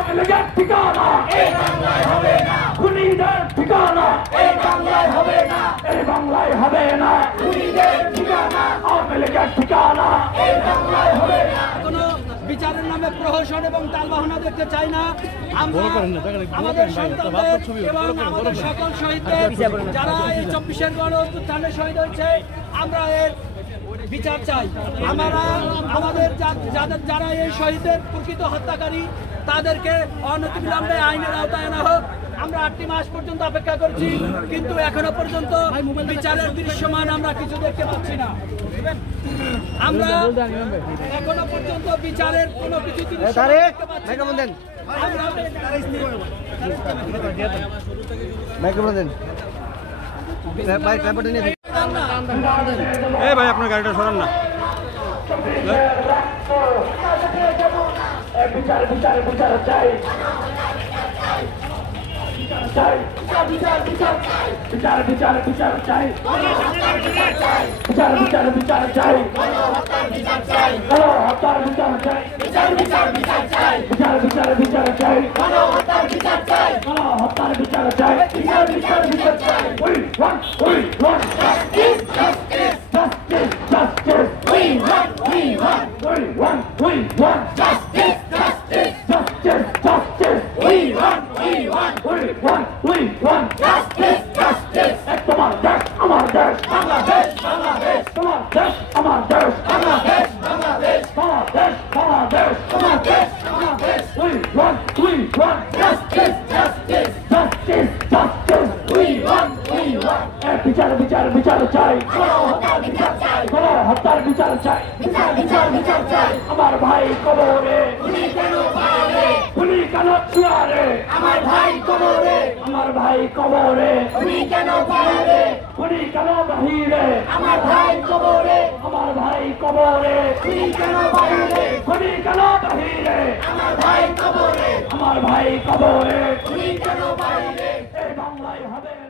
আওয়ামী লীগের ঠিকানা এই বাংলায় হবে না, খুনিদের ঠিকানা এই বাংলায় হবে না, এই বাংলায় হবে না, খুনিদের ঠিকানা আওয়ামী লীগের ঠিকানা এই বাংলায় হবে না। কোনো বিচারের নামে প্রহসন এবং টালবাহানা দেখতে চাই না। আমরা আমাদের সন্তানদের এবং আমাদের সকল শহীদদের যারা এই 24-এর গণ অভ্যুত্থানে শহীদ হয়েছে আমরা এর বিচার চাই। আমরা আমাদের যারা এই শহীদের প্রকৃত হত্যাকারী তাদেরকে অনতিবিলম্বে আইনের আওতায় আনা হোক। আমরা 8টি মাস পর্যন্ত অপেক্ষা করছি, কিন্তু এখনো পর্যন্ত বিচারের দৃশ্যমান আমরা কিছু দেখতে পাচ্ছি না। আমরা এখনো পর্যন্ত বিচারের কোনো কিছু দেখতে পাচ্ছি না। ভাই আপনার গাড়িটা সরান না। বিচার বিচার বিচার চাই, বিচার বিচার বিচার বিচার বিচার বিচার চাই, বিচার বিচার বিচার চাই, হত্যার বিচার চাই, বিচার বিচার চাই, বিচার বিচার বিচার চাই, বিচার বিচার বিচার চাই, হত্যার বিচার চাই, হত্যার বিচার চাই, বিচার বিচার বিচার চাই। We want justice, justice, justice, justice. We want justice, justice, justice, justice. We want justice, justice. তোমার দেশ আমার দেশ, বাংলাদেশ বাংলাদেশ, তোমার দেশ আমার দেশ, বাংলাদেশ বাংলাদেশ, তোমার দেশ বাংলাদেশ, তোমার দেশ Bangladesh. We want justice, justice, justice, justice. We want বিচার বিচার বিচার চাই, হত্যার বিচার চাই, হত্যার বিচার চাই, বিচার বিচার বিচার চাই। আমার ভাই কবরে, খুনি কেন বাইরে, খুনি কেন চেয়ারে, আমার ভাই কবরে, আমার ভাই কবরে, খুনি কেন বাইরে, খুনি কেন বাহিরে, আমার ভাই কবরে, আমার ভাই কবরে, খুনি কেন বাইরে, খুনি কেন বাহিরে, আমার ভাই কবরে, আমার ভাই কবরে, খুনি কেন বাইরে। এই বাংলায় হবে না।